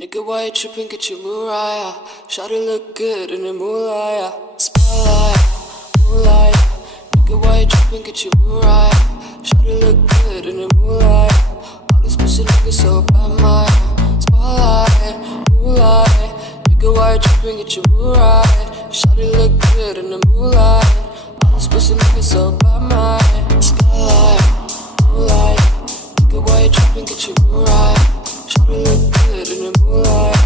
Nigga, why you tripping? Get your Mariah. Shawty look good in the moonlight. Spotlight, moonlight. Nigga, why you tripping? Get your Mariah. Shawty look good in the moonlight. All these pussy niggas so bad, my spotlight, moonlight. Nigga, why you tripping? Get your Mariah. Shawty look good in the moonlight. All these pussy niggas so bad, my spotlight, moonlight. Nigga, why you tripping? Get your Mariah. Shawty look good in the moonlight.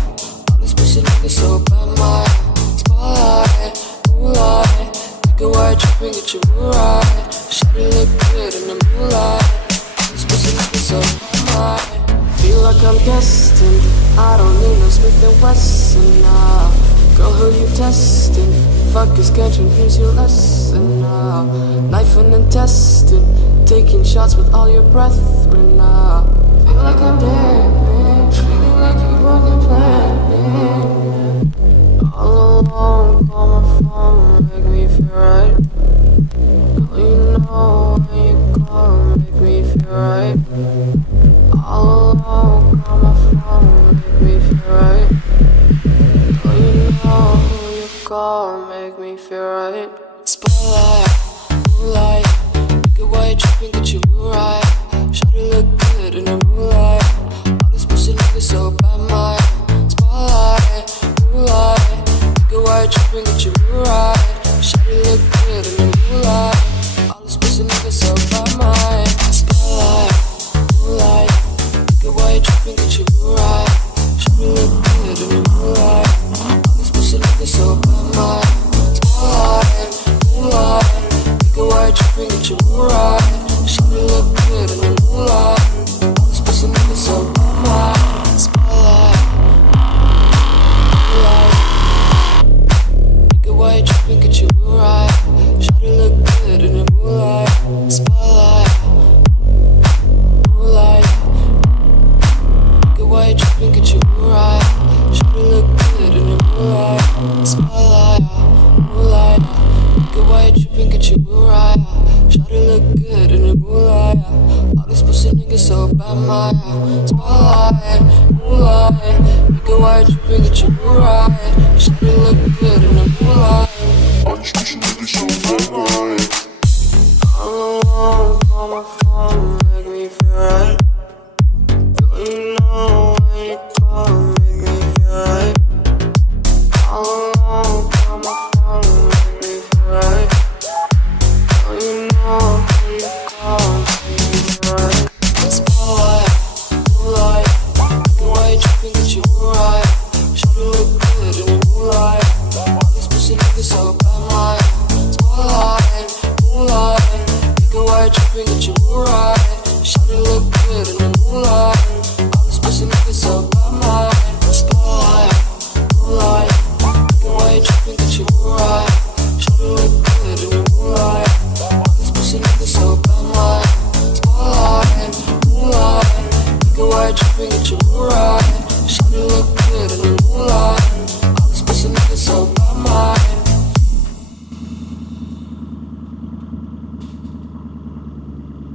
All these pussy niggas so bad, my spotlight, moonlight. Nigga, why you tripping? Get your Mariah. Shawty look good in the moonlight. All these pussy niggas so bad, my. Feel like I'm destined. I don't need no Smith & Wesson now. Girl, who you testing? Fuck is catching, here's your lesson now. Knife and intestine, taking shots with all your brethren now. Feel like I'm dead, man. Feeling like you broken plan, man. All alone, call my phone, make me feel right. Girl, you know when you call, make me feel right. All alone, call my phone, make me feel right. Girl, you know who you call, make me feel right. Spotlight, moonlight. Nigga, why you tripping? Get your Mariah. Shawty look good in the moonlight. All these pussy niggas so bad, my spotlight, moonlight. Nigga, why you tripping? Get your Mariah. Shawty look good in the moonlight. All these pussy niggas so bad, my spotlight, moonlight. Nigga, why you tripping? Get your Mariah. Shawty look good in the moonlight. All these pussy niggas so bad, my spotlight, moonlight. Nigga, why you tripping? Get your Mariah. Shawty look good in the moonlight. All these pussy niggas so bad, my spotlight, moonlight. Nigga, why you tripping? Get your Mariah. Shawty look good in the moonlight. Spotlight, moonlight. Nigga, why you tripping? Get your Mariah. Shawty look good in the moonlight. Spotlight, moonlight. Nigga, why you tripping? Get your Mariah. Shawty look good in the moonlight. All these pussy niggas so bad, my spotlight, moonlight. Nigga, why you tripping? Get your Mariah. Shawty look good in the moonlight. All these pussy niggas so bad, my. All alone, call my phone, make me feel right. Girl, you know when you call, make me feel right. All alone, call my phone, make me feel right. Girl, you know when you call, make me feel right. Spotlight, moonlight. Nigga, why you tripping? Get your Mariah. Shawty look good in the moonlight. All these pussy niggas so bad, my spotlight, moonlight. Nigga, why you tripping? Get your Mariah. Shawty look good in the moonlight. All these pussy niggas so bad.